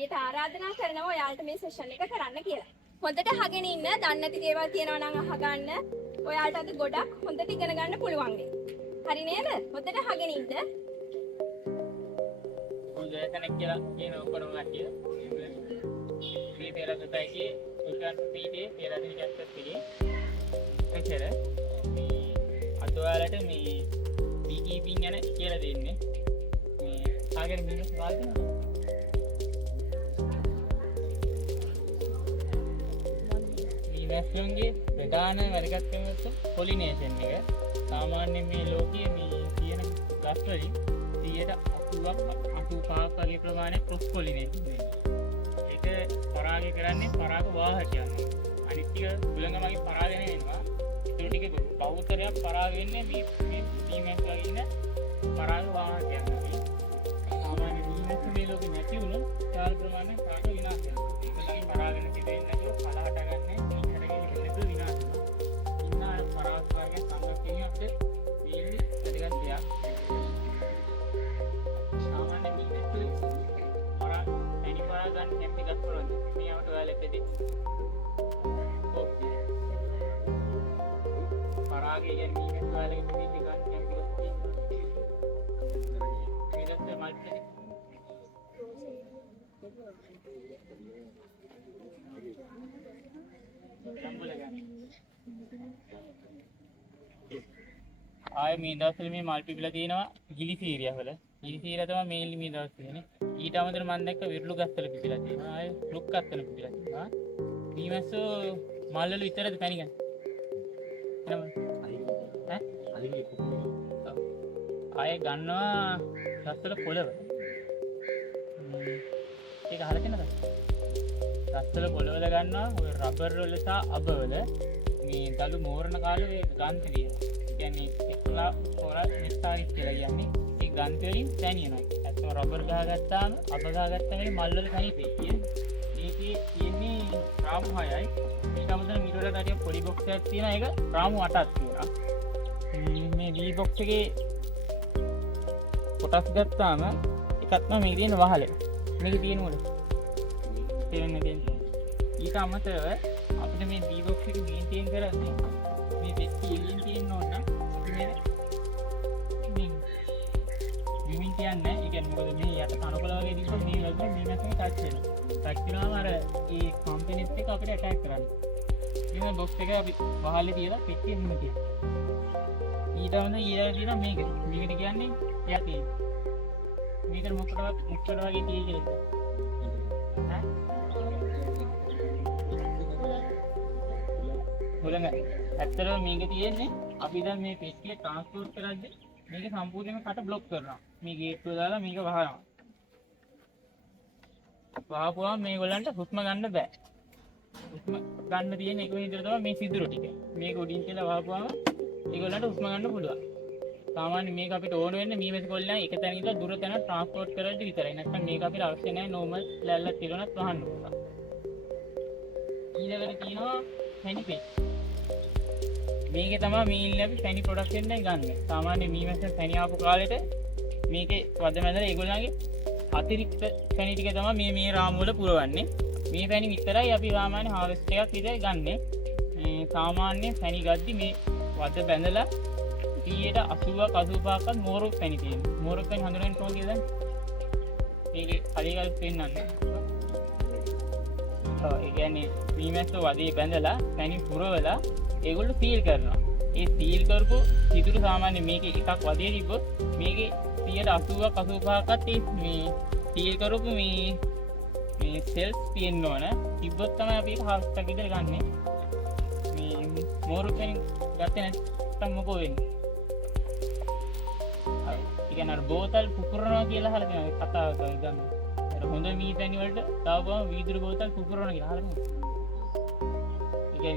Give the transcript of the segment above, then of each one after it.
අයියට ආරාධනා කරනවා ඔයාලට මේ සෙෂන් එක කරන්න කියලා. හොඳට අහගෙන ඉන්න. දන්නේ නැති දේවල් තියෙනවා නම් අහගන්න. ඔයාලට අද ගොඩක් හොඳට ඉගෙන ගන්න පුළුවන් වෙයි. හරි නේද? හොඳට අහගෙන ඉන්න. හොඳයි කෙනෙක් කියලා කියන ඔක්කොම කට්ටිය. මේ පෙරදතයි උකන් පීඩේ පෙරදින ගැත්තත් පිළි. එච්චර අද ඔයාලට මේ BGP ගැන කියලා දෙන්නේ. මේ ආගෙන මිනිස් සවාල් දෙනවා. මැස්ලුන්ගේ ප්‍රධාන වැදගත්කම තමයි පොලිනේෂන් එක. සාමාන්‍යයෙන් මේ ලෝකයේ මේ තියෙන ගස් වලින් 85ක් වගේ ප්‍රමාණයක් ක්‍රොස් පොලිනේෂන් වෙනවා. ඒක පරාගය කරන්නේ පරාග වාහකයන්. අනිත් ටික බුලංගමගේ පරාගය වෙනවා. ඒ ටික බහුතරයක් පරාග වෙන්නේ මේ බීමස් වගේ ඉන්න පරාග වාහකයන්. සාමාන්‍ය බීමස් මේ ලෝකේ නැති වුණොත් කාල ප්‍රමාණය පරාග විනාශ වෙනවා. ඒකලගේ පරාගන කිදෙන්නේ නැතුව කලහට ගන්න පරාගේ කියන්නේ මීමස් වලගේ පිටි ගන්න කැම්පි ගස් තියෙනවා. ඊට මල්ටි ආය මේ දවස්වල මේ මල් පිපිලා තියෙනවා ගිලිසීරියා වල. ගිලිසීරියා තමයි මේන්ලි මේ දවස් තියෙන්නේ. ඊට අමතරව මම දැක්ක විරලු ගස් වල පිපිලා තියෙනවා. ආය රුක් ගස් වල පිපිලා තියෙනවා. මීමැස්සෝ මල් වල විතරද පැණි ගන්න? ආය ගන්නවා ගස් වල පොළව. ඒක අහලා තියෙනවද? ගස් වල පොළවල ගන්නවා ඔය රබර් වල සහ අබ වල මේ දලු මෝරණ කාලේ ගන්ති තියෙනවා. කියන්නේ එක්ලා පොරා නිස්තාරිස් කියලා කියන්නේ ඒ ගන්ති වලින් තැනියනවා. ඇත්තම රබර් ගහගත්තාම අබ ගහගත්තාම මල් වල තනිපේ කියන්නේ. මේකේ තියෙන්නේ රාමු 6යි. ඊට අමතරව මීට වඩා ටිකක් පොඩි බොක්ස් එකක් තියෙනවා. ඒක රාමු 8ක් තියෙනවා. මේ V බොක්ස් එකේ කොටස් ගත්තාම එකක් තමයි මේකේ තියෙන වහල. මේකේ තියෙන මොකද? තේරෙන්නේ. ඊට අමතරව අපිට මේ V බොක්ස් එක මේන්ටේන් කරන්නේ මේ දෙකේ එළියෙන් තියෙන්න ඕන නම් අපි මේ විමින් කියන්නේ ඒ කියන්නේ මොකද මේ යට කනකොල වගේ දිස්සොත් මේ වගේ මේ නැත්නම් ටච් වෙනවා. ටච් වෙනාම අර ඒ කම්පැනිස් එක අපිට ඇටැක් කරන්නේ. මේ බොක්ස් එක අපි වහලේ තියලා පෙට්ටියෙන් ඉන්න තියෙනවා. ඊට අමතරව ඊළඟ තියෙනවා මේක. මේකට කියන්නේ යටි. මේකට මොකටවත් මුක්කර වගේ තියෙන්නේ. හොලඟ ඇත්තටම මේක තියෙන්නේ අපි දැන් මේ පෙට්ටිය ට්‍රාන්ස්පෝර්ට් කරද්දී මේක සම්පූර්ණයෙන්ම කට බ්ලොක් කරනවා. මේ ගේට් එක දාලා මේක වහනවා. වහපුවාම මේගොල්ලන්ට හුස්ම ගන්න බෑ. හුස්ම ගන්න තියෙන එක විදිහට තමයි මේ සිදුරු ටික. මේක උඩින් කියලා වහපුවාම ඒගොල්ලන්ට හුස්ම ගන්න පුළුවන්. සාමාන්‍යයෙන් මේක අපිට ඕන වෙන්නේ මීමැසි කොල්ලන් එක තැන ඉඳලා දුර තැන ට්‍රාන්ස්පෝර්ට් කරද්දී විතරයි. නැත්නම් මේක අපිට අවශ්‍ය නැහැ නෝමල් ලැල්ලක් තියනොත් වහන්න පුළුවන්. ඊළඟට තියෙනවා පැණි පෙට්ටි. මේකේ තමයි මේ ඉන්නේ අපි පැණි ප්‍රොඩක්ෂන් එක ගන්න. සාමාන්‍ය මීමැස්ස පැණි ආපු කාලෙට මේකේ වද මැදලා ඒගොල්ලන්ගේ අතිරික්ත පැණි ටික තමයි මේ රාමු වල පුරවන්නේ. මේ පැණි විතරයි අපි සාමාන්‍ය හාවෙස්ට් එකක් විතර ගන්නෙ. සාමාන්‍ය පැණි ගද්දි මේ වද බැඳලා 80ක් 85ක්වත් මෝරොක් පැණි තියෙනවා. මෝරොක් පැණි හඳුනගන්න කොහොමද කියලා දැන්? මේකේ හරියට පෙන්නන්නේ. ඒ කියන්නේ මීමැස්ස වදේ බැඳලා පැණි පුරවලා ඒගොල්ලෝ සීල් කරනවා. ඒ සීල් කරපු සිදුරු සාමාන්‍ය මේකේ එකක් වදේ තිබ්බොත් මේකේ 80ක් 85ක්වත් මේ සීල් කරපු මේ සෙල්ස් තියෙන්න ඕන. තිබ්බොත් තමයි අපි ඒක හාස්ට් එකක් විතර ගන්නෙ. මේ මෝරු පැණි ගත්තේ නැත්නම් මොකෝ වෙන්නේ? ඒ කියන්නේ අර බෝතල් පුපුරනවා කියලා අහලා තියෙනවා කතාවක ගන්න. අර හොඳ මී පැණි වලට දාපුවම වීදුරු බෝතල් පුපුරනවා කියලා අහලා තියෙනවා. ඒ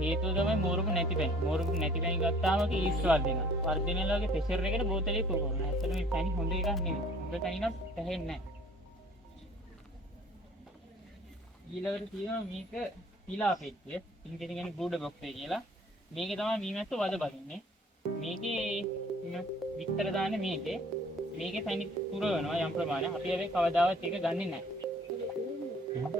හේතුව තමයි මෝරුපු නැති පැණි. මෝරුපු නැති පැණි ගත්තාම ඊස්ට් වර්ධනය. වර්ධනය ලෝකේ ප්‍රෙෂර් එකට බෝතලේ පුපුරනවා. ඇත්තට මේ පැණි හොඳ එකක් නෙමෙයි. හොඳ පැණි නම් පැහෙන්නේ නැහැ. ඊළඟට තියෙනවා මේක පිලා පෙට්ටිය. ඉංග්‍රීසි කියන්නේ බ්‍රූඩර් බොක්ස් එක කියලා. මේකේ තමයි මීමැස්ස වද බදින්නේ. මේකේ විතර දාන්නේ මේකේ. මේකේ පැණි පුරවනවා යම් ප්‍රමාණයක්. අපි හැබැයි කවදාවත් ඒක ගන්නෙ නැහැ. ඉංග්‍රීසි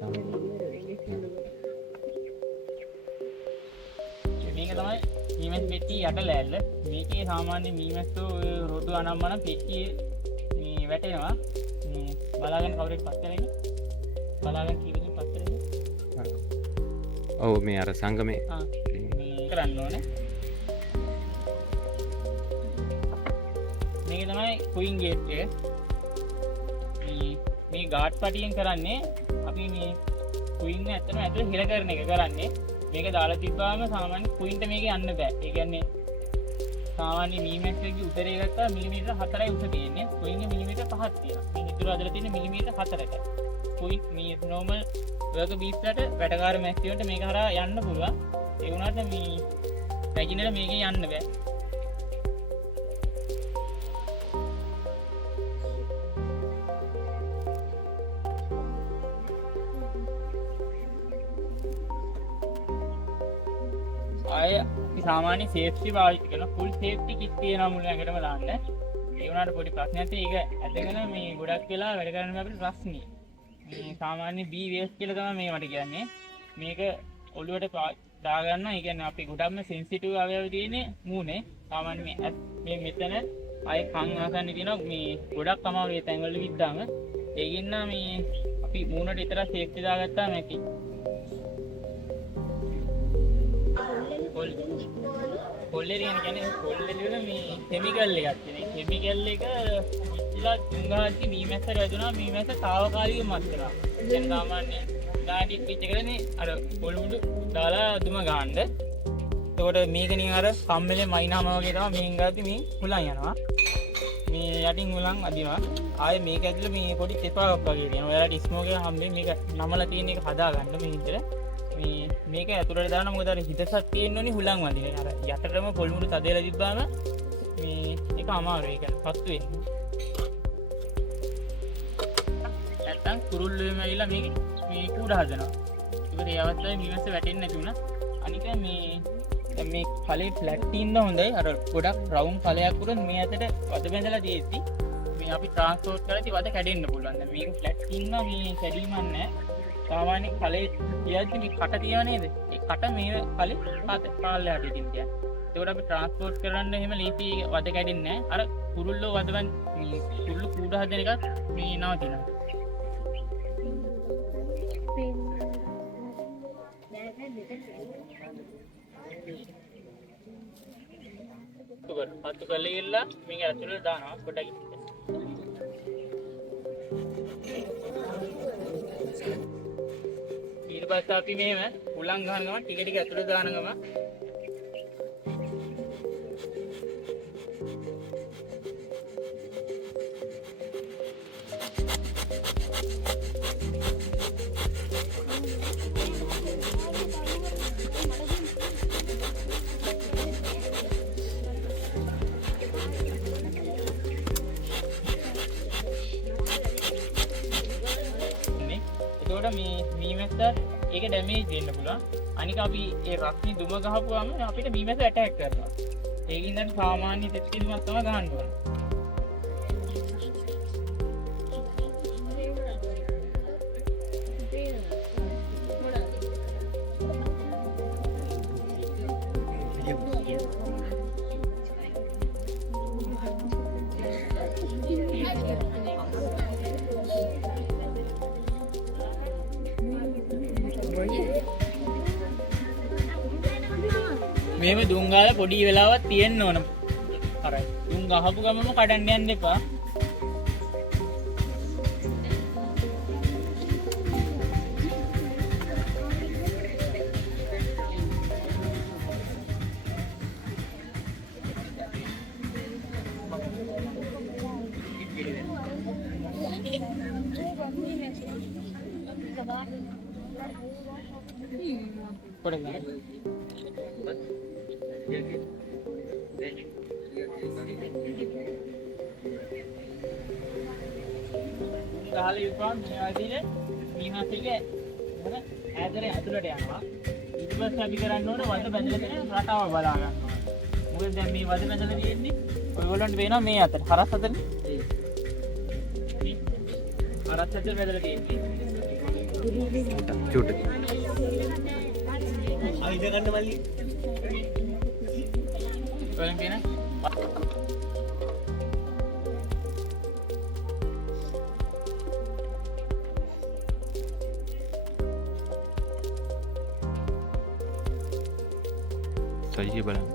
තමයි. මේක තමයි මීමැස් පෙට්ටිය යට ලෑල්ල. මේකේ සාමාන්‍ය මීමැස්සෝ රොඩු අනම්මන පෙට්ටියේ මේ වැටෙනවා. මේ බලාගෙන කවුරුත් පස්සෙන් බලාගෙන කීපෙකින් පස්සෙන් ඔව් මේ අර සංගමේ මේ කරන්න ඕනේ. මේක තමයි කුයින් ගේට් එක. මේ ගාඩ් පටියෙන් කරන්නේ අපි මේ කුයින් ඇත්තටම ඇතුලේ හිර කරන එක කරන්නේ. මේක දාලා තිබ්බාම සාමාන්‍ය කුයින්ට මේක යන්න බෑ. ඒ කියන්නේ සාමාන්‍ය මීමැස්සෙක්ගේ උදරය ගත්තා මිලිමීටර 4යි උස තියෙන්නේ. කුයින්ගේ මිලිමීටර 5ක් තියෙනවා. මේ ඉතුරු අදලා තියෙන මිලිමීටර 4කට. කුයින් මේ normal වර්ග බීෆ් වලට වැටකාර මැස්සියන්ට මේක හරහා යන්න පුළුවන්. ඒ වුණාට මේ රෙජිනල් මේකේ යන්න බෑ. අය සාමාන්‍ය සේෆ්ටි පාවිච්චි කරන ෆුල් සේෆ්ටි කිට් තියෙනවා මුළු ඇඟටම දාන්න. ඒ වුණාට පොඩි ප්‍රශ්නයක් තියෙයි. ඒක ඇදගෙන මේ ගොඩක් වෙලා වැඩ කරන්න අපිට රස්නිය. මේ සාමාන්‍ය B වේස් කියලා තමයි මේ මට කියන්නේ. මේක ඔළුවට දාගන්න. ඒ කියන්නේ අපි ගොඩක්ම සෙන්සිටිව් අවයව තියෙන්නේ මූණේ. සාමාන්‍ය මේ මෙතන අය කන් ආසන්න තියෙනවා මේ ගොඩක් අමාරු ඒ තැන්වල විද්දාම. ඒකින්න මේ අපි මූණට විතර සේෆ්ටි දාගත්තා මේකේ. කොල්ලේ කියන්නේ කොල්ලේ වල මේ කෙමිකල් එකක් තියෙනවා. කෙමිකල් එක ඉස්ලා තුන්ගාටි මීමැස්ස රැඳුණා මීමැස්ස తాවකාලිකව මත් කරා. දැන් සාමාන්‍ය ගාඩි පිච් එකනේ අර පොල්මුඩු දාලා දුම ගහන්න. එතකොට මේක නිකන් අර කම්මලේ මයින්හම වගේ තමයි මේන් ගාති මේ හුලන් යනවා. මේ යටින් හුලන් අදිනවා. ආයේ මේක ඇතුලේ මේ පොඩි තෙපාවක් වගේ තියෙනවා. ඔයාලට ස්මෝක් එක හම්බෙන්නේ මේක නමලා තියෙන එක හදාගන්න මේ විතර. මේක ඇතුළට දාන්න මොකද අර හිතසක් තියෙන්න ඕනේ හුලං වදින. අර යටටම පොල්මුඩු තදේලා තිබ්බාම මේ ඒක අමාරුයි. ඒක පස්තු වෙන්නේ. නැත්තම් කුරුල්ලෙම ඇවිල්ලා මේ කූඩ හදනවා. ඒකද ඒ අවස්ථාවේ මීමැස්ස වැටෙන්නේ නැති වුණා. අනික මේ කලේ ෆ්ලැට් තියෙන්න හොඳයි. අර ගොඩක් රවුන්ඩ් කලයක් උඩ මේ අතට වද බැඳලා තියෙද්දි මේ අපි ට්‍රාන්ස්පෝර්ට් කරද්දි වද කැඩෙන්න පුළුවන්. දැන් මේක ෆ්ලැට් තියෙනවා මේ කැඩීමක් නැහැ. සාමාන්‍ය කලේ කියද්දි මේ කට තියව නේද? ඒ කට මේ කලේ පාල්ලයට ඉතින් තියන. ඒකට අපි ට්‍රාන්ස්පෝර්ට් කරන්න එහෙම ලීපි වද කැඩෙන්නේ නැහැ. අර කුරුල්ලෝ වදවන් මේ කුරුල්ලෝ කූඩ හදන එකත් මේ නවතිනවා. අතු කරලා ඉල්ලා මේක ඇතුළට දානවා පොඩ්ඩක්. ඊට පස්සේ අපි මෙහෙම උලන් ගහන ගමන් ටික ටික ඇතුළට දාන ගමන් මීමැස්ස ඒක ඩැමේජ් වෙන්න පුළුවන්. අනික අපි ඒ රස්නි දුම ගහපුවාම අපිට මීමැස්ස ඇටැක් කරනවා. ඒකින් දැන් සාමාන්‍ය තෙත්තිදුමක් තමයි ගහන්න ඕනේ. මෙහෙම දුම් ගාලා පොඩි වෙලාවක් තියෙන්න ඕන. හරි. දුම් ගහපු ගමම කඩන්න යන්න එපා. පොඩ්ඩක් ගහලා ඉපන් මේ වදිනේ මීහාසික මොන ඇදරේ ඇතුළට යනවා. ඊට පස්සේ අපි කරන්න ඕනේ වද බැඳලා තියෙන රටාව බලා ගන්න ඕනේ. මොකද දැන් මේ වද බැඳලා තියෙන්නේ ඔයගොල්ලන්ට පේනවා මේ අතට හරස් අතට අරත් ඇතුළේ වැදලා තියෙන්නේ. චූට. ආයිද ගන්න මල්ලි. වලින් කියන සයිය බලන්න.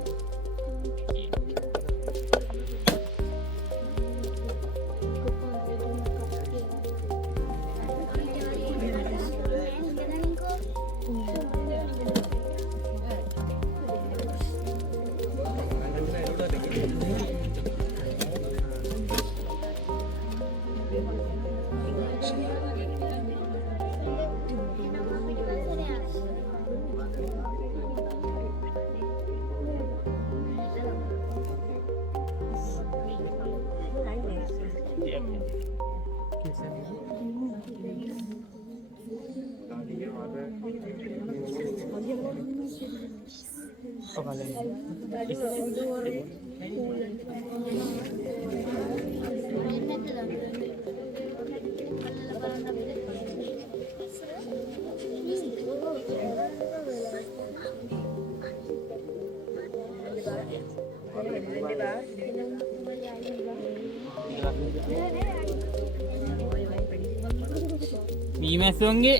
මීමැස්සුන්ගේ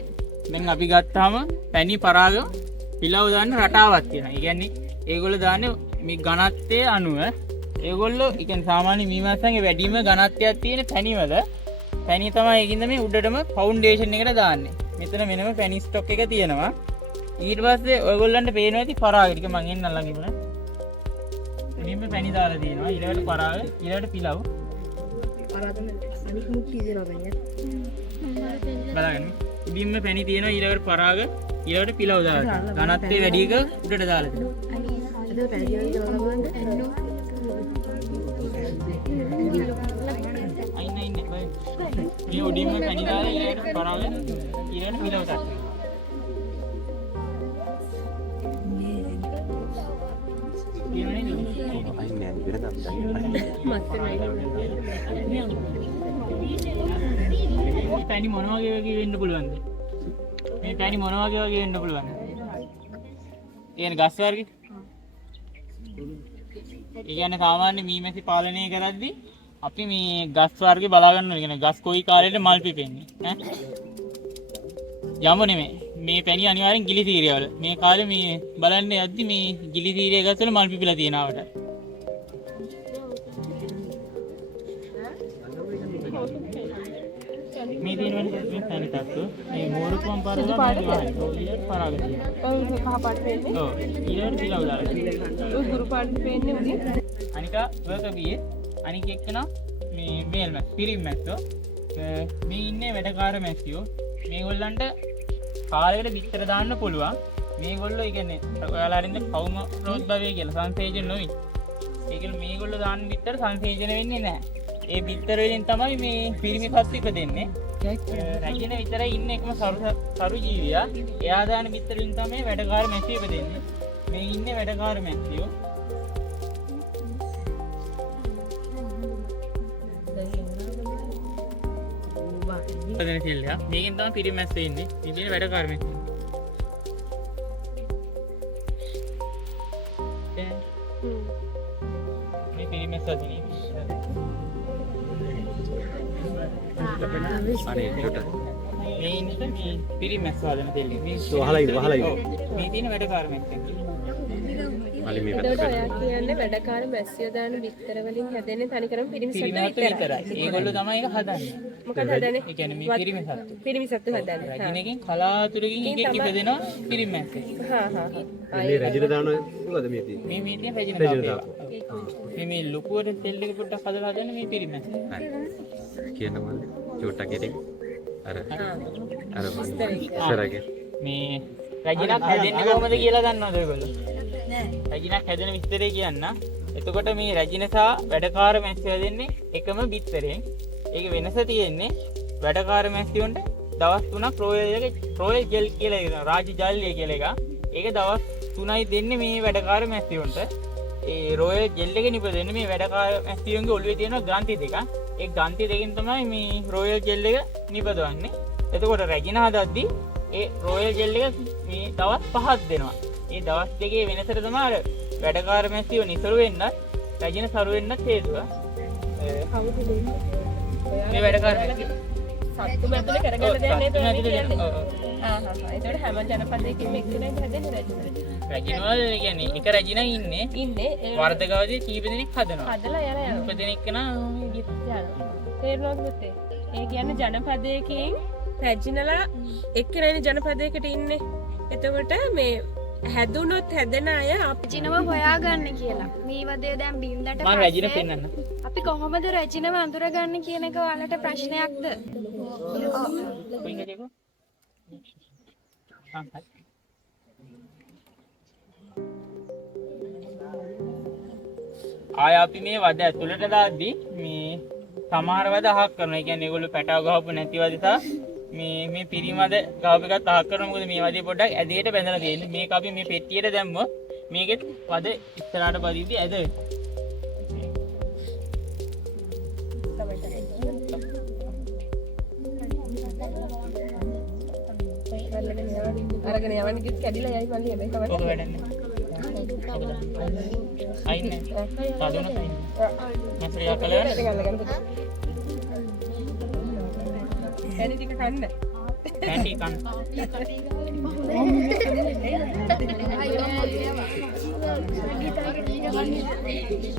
දැන් අපි ගත්තාම පැණි පරාග පිලව් දාන්න රටාවක් තියෙනවා. ඒ කියන්නේ ඒගොල්ලෝ දාන්නේ මේ ඝනත්වයේ අනුව ඒගොල්ලෝ ඒ කියන්නේ සාමාන්‍ය මීමැස්සන්ගේ වැඩිම ඝනත්වයක් තියෙන පැණි වල පැණි තමයි ඒකින්ද මේ උඩටම ෆවුන්ඩේෂන් එකට දාන්නේ. මෙතන වෙනම පැණි ස්ටොක් එක තියෙනවා. ඊට පස්සේ ඔයගොල්ලන්ට පේනවා ඇති පරාග ටික මං එන්න ළඟ ඉන්න. මෙන්න පැණි දාලා තියෙනවා. ඊළඟට පරාග ඊළඟට පිලව්. අනිත් මුක්ටි දෙනවා බන්නේ. බලන්න. ඉබින්ම පැණි තියෙනවා ඊළඟට පරාග ඊළඟට පිලව් දාලා. ඝනත්වයේ වැඩි එක උඩට දාලා තියෙනවා. අද පැණි වල දාලා බලන්න. අයින් මේ උඩින්ම පැණි දාලා ඊළඟට පරාග ඊළඟට පිලව් දාලා. අයින් නෑ විතර පැණි මොන වගේ වෙන්න පුළුවන්ද? මේ පැණි මොන වගේ වෙන්න පුළුවන්ද? කියන්නේ ගස් වර්ග. ඒ කියන්නේ සාමාන්‍ය මීමැසි පාලනය කරද්දී අපි මේ ගස් වර්ග බලා ගන්න ඕනේ. කියන්නේ ගස් කොයි කාලෙට මල් පිපෙන්නේ ඈ? යම නෙමෙයි. මේ පැණි අනිවාර්යෙන් ගිලි තීරයවල. මේ කාලේ මේ බලන්න යද්දි මේ ගිලි තීරය ගස්වල මල් පිපිලා තියෙනවට. මේ දිනවල මේ පැණි තත්තු මේ මෝරුකම් පරවල පරාග තියෙනවා. ඔව් කහ පාට වෙන්නේ. ඔව් ඊළඟට පිලව් දාලා. ඔය ගුරු පාට වෙන්නේ උදේ. අනික වර්කබියේ අනික එක්කන මේ මේල් මැස් පිරිම් මැස්සෝ මේ ඉන්නේ වැඩකාර මැස්සියෝ. මේගොල්ලන්ට කාලයකට බිත්තර දාන්න පුළුවන්. මේගොල්ලෝ ඒ කියන්නේ ඔයාලා අරින්න කවුම රෝස් භවය කියලා සංසේචන නොවි. ඒ කියන්නේ මේගොල්ලෝ දාන්න බිත්තර සංසේචන වෙන්නේ නැහැ. ඒ බිත්තර වලින් තමයි මේ පිරිමි කස් ඉපදෙන්නේ. රැජින විතරයි ඉන්නේ එකම සරු ජීවියා. එයා දාන බිත්තර වලින් තමයි වැඩකාර මැස්සියෝ ඉපදෙන්නේ. මේ ඉන්නේ වැඩකාර මැස්සියෝ. දැන් කියලා මේකෙන් තමයි පිරිමි මැස්සේ ඉන්නේ. ඉතින් වැඩකාර මැස්සියෝ. මේ පිරිමි මැස්සා දිනේ. අනේ චූට. මේ ඉන්නේ මේ පිරිමි මැස්සා හදන තෙල්ලේ. මේ වහලයි. මේ තියෙන වැඩකාර මැස්සේ. අලි මේ එතකොට පැත්ත. ඔයා කියන්නේ වැඩකාර මැස්සියෝ දාන බිත්තර වලින් හැදෙන්නේ තනිකරම පිරිමි සත්තු විතරයි. විතරයි. ඒගොල්ලෝ තමයි ඒක හදන්නේ. මොකද හදන්නේ? ඒ කියන්නේ මේ පිරිමි සත්තු. පිරිමි සත්තු හදන්නේ. රැජිනකින් කලාතුරකින් එකෙක් ඉපදෙනවා පිරිමි මැස්සේ. හා හා. මේ රැජින දාන මොකද මේ තියෙන්නේ? මේ තියෙන රැජින දාපේ. මේ ලොකුවට තෙල් එක පොඩ්ඩක් හදලා හදන්නේ මේ පිරිමි මැස්සේ. හරි. කියන්න මල්ලි. චූට කෙරේ. අර ඉස්සරගේ. මේ රැජිනක් හැදෙන්නේ කොහොමද කියලා දන්නවද ඔයගොල්ලෝ? රැජිනක් හැදෙන විස්තරය කියන්න. එතකොට මේ රැජින සහ වැඩකාර මැස්සියෝ හැදෙන්නේ එකම බිත්තරෙන්. ඒක වෙනස තියෙන්නේ වැඩකාර මැස්සියොන්ට දවස් 3ක් රෝයල් ජෙල් කියලා එකක් රාජ ජල්ය කියලා එකක්. ඒක දවස් 3යි දෙන්නේ මේ වැඩකාර මැස්සියොන්ට. ඒ රෝයල් ජෙල් එක නිපදෙන්නේ මේ වැඩකාර මැස්සියොන්ගේ ඔළුවේ තියෙන ග්‍රන්ථි දෙක. ඒ ගන්ති දෙකින් තමයි මේ රොයල් ජෙල් එක නිපදවන්නේ. එතකොට රැජින හදද්දී ඒ රොයල් ජෙල් එක මේ දවස් 5ක් දෙනවා. ඒ දවස් දෙකේ වෙනසට තමයි අර වැඩකාර මැස්සියෝ නිසරු වෙන්නත් රැජින සරු වෙන්නත් හේතුව. මේ වැඩකාර මැස්සියෝ සත්තු මැදුලේ කරගන්න දෙයක් නේද ඔය කියන්නේ? ඔව්. ඒතකොට හැම ජනපදයකින්ම එක්කෙනෙක් හැදෙන්නේ රැජින. රැජිනවල කියන්නේ එක රැජින ඉන්නේ වර්ධකවදී කීප දෙනෙක් හදනවා. හදලා යනවා. කීප දෙනෙක් නා තේරුණාද පුතේ? ඒ කියන්නේ ජනපදයකින් රැජිනලා එක්කෙනනේ ජනපදයකට ඉන්නේ. එතකොට මේ හැදුනොත් හැදෙන අය රැජිනව හොයාගන්න කියලා. මේ වදේ දැන් බින්දට මම රැජින පෙන්නන්න. අපි කොහොමද රැජිනව අඳුරගන්න කියන එක ඔයාලට ප්‍රශ්නයක්ද? කොයින්ද ඒක? ආය අපි මේ වද ඇතුළට දාද්දී මේ සමහර වද අහක් කරනවා. ඒ කියන්නේ ඒගොල්ලෝ පැටව ගහපු නැති වද තා මේ පිරිමද ගහපු එකත් අහක් කරනවා. මොකද මේ වදේ පොඩ්ඩක් ඇදේට බැඳලා තියෙන්නේ. මේක අපි මේ පෙට්ටියට දැම්මොත් මේකෙත් වද ඉස්සරහට පදිද්දී ඇද වෙනවා. අරගෙන යවන්න කිව්ත් කැඩිලා යයි මල්ලි හැබැයි කවන්න. ඔක වැඩන්නේ. අයින්නේ. පදුන අයින්නේ. මස්රියා කලවන්න. කැඩි ටික කන්න. කැටි කන්න.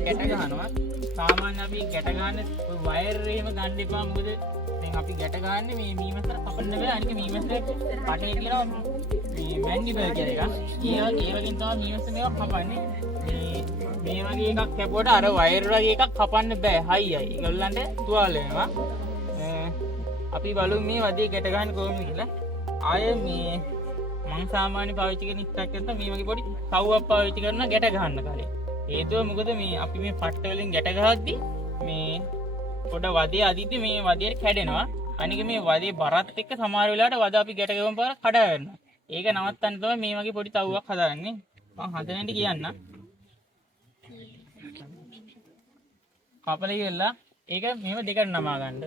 කැට ගහනවා. සාමාන්‍ය අපි කැට ගන්න වයර් එහෙම ගන්න එපා. මොකද දැන් අපි ගැට ගන්න මේ මීමැස්සට කපන්න බෑ. අනික මීමැස්සට කටේ තියෙනවා මේ මැන්ඩිබල් කියලා එකක්. ඒ වගේ තමයි මීමැස්ස මේවා කපන්නේ. මේ වගේ එකක් කැපුවට අර වයර් වගේ එකක් කපන්න බෑ. හයියයි. ඒගොල්ලන්ට තුවාල වෙනවා. අපි බලමු මේ වදේ ගැට ගන්න කොහොමද කියලා. ආය මේ මං සාමාන්‍ය පාවිච්චි කරන ඉස්ට්‍රක්චර් එක මේ වගේ පොඩි සව්වක් පාවිච්චි කරන ගැට ගන්න කාලේ. හේතුව මොකද මේ අපි මේ පට්ට වලින් ගැට ගහද්දි මේ පොඩ වදේ අදිද්දි මේ වදේ කැඩෙනවා. අනික මේ වදේ බරත් එක්ක සමහර වෙලාවට වද අපි ගැට ගවම පාර කඩා වැටෙනවා. ඒක නවත්තන්න තමයි මේ වගේ පොඩි තව්වක් හදාගන්නේ. මං හදන්නට කියන්න. කපලා ඉවරලා ඒක මෙහෙම දෙකට නමා ගන්න.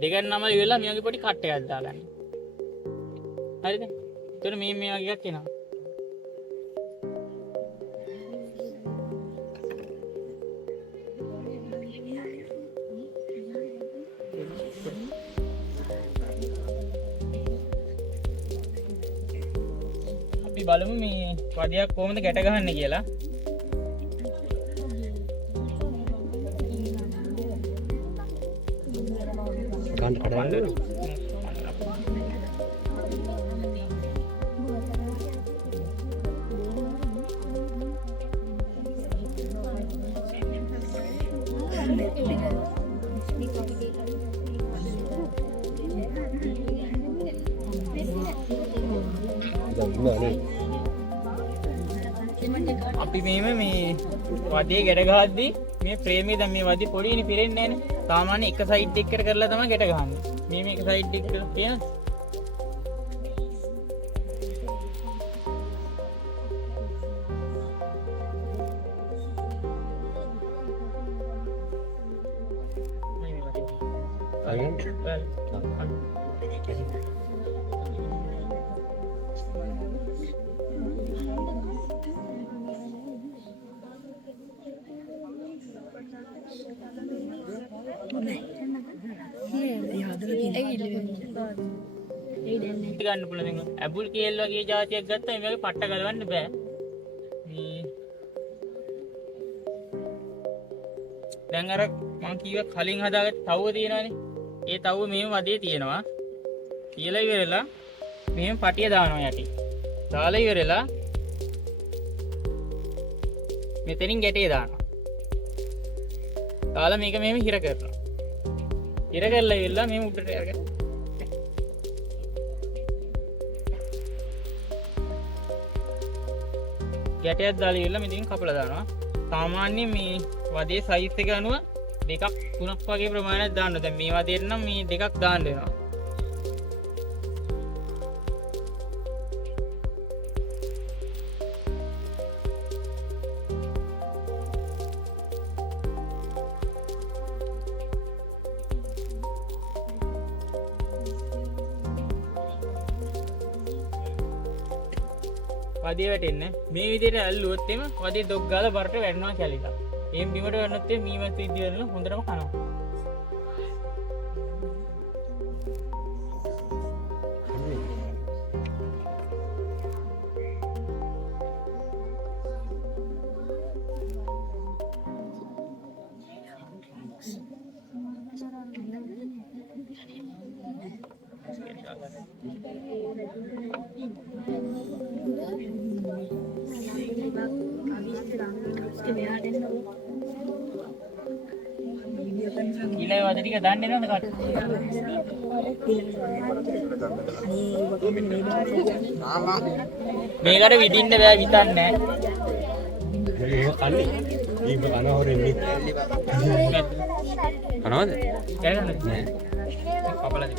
දෙකට නමලා ඉවරලා මේ වගේ පොඩි කට් එකක් දාගන්න. හරිද? එතකොට මේ වගේ එකක් එනවා. අපි බලමු මේ වදයක් කොහොමද ගැට ගහන්නේ කියලා. ගන්න කඩවන්න. අපි මේම මේ වදේ ගැට ගහද්දී මේ ෆ්‍රේමේ දැන් මේ වදේ පොඩිනේ පිරෙන්නේ නැහනේ. සාමාන්‍ය එක සයිඩ් එකකට කරලා තමයි ගැට ගහන්නේ. මේ එක සයිඩ් එකකට තියෙනවද? ගන්න පුළුවන්. දැන් ඇබුල් කේල් වගේ જાතියක් ගත්තා මේ වගේ පට්ට ගලවන්න බෑ. මේ දැන් අර මම කිව්වා කලින් හදාගත්ත තව්ව තියෙනවානේ. ඒ තව්ව මෙහෙම වදේ තියෙනවා. කියලා ඉවරලා මෙහෙම පටිය දානවා යටි. දාලා ඉවරලා මෙතනින් ගැටේ දානවා. දාලා මේක මෙහෙම හිර කරනවා. හිර කරලා ඉවරලා මෙහෙම උඩට අරගෙන ගැටයක් දාලා ඉවරලා මෙතනින් කපලා දානවා. සාමාන්‍යයෙන් මේ වදේ සයිස් එක අනුව දෙකක් තුනක් වගේ ප්‍රමාණයක් දාන්න. දැන් මේ වදේට නම් මේ දෙකක් දාන්න වෙනවා. වදිය වැටෙන්න මේ විදිහට ඇල්ලුවොත් එම වදිය දොක් ගාලා බරට වැටෙනවා කැලිලා. එම් බිමට වැටුනොත් මීමැස්ස විදියට හොඳටම කනවා. ඊළඟ වද ටික දාන්න එනවද කට? මේකට විදින්න බෑ විතන්නේ නැහැ. ඒක කන්නේ. ඊම කනවා හොරෙන්නේ. කනවද? කෑගන්නද? නෑ. කපලා දෙන්න.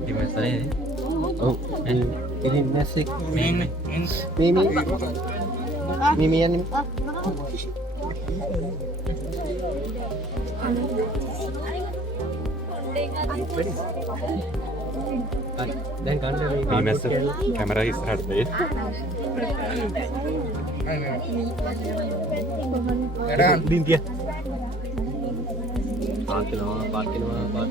Dimasarin. Oh, ini nasi. මේන්න Mimi yan. Dan kanda මේ මැස්ස කැමරා ඉස්සරහට දෙන්න. din dia. Pakai nama.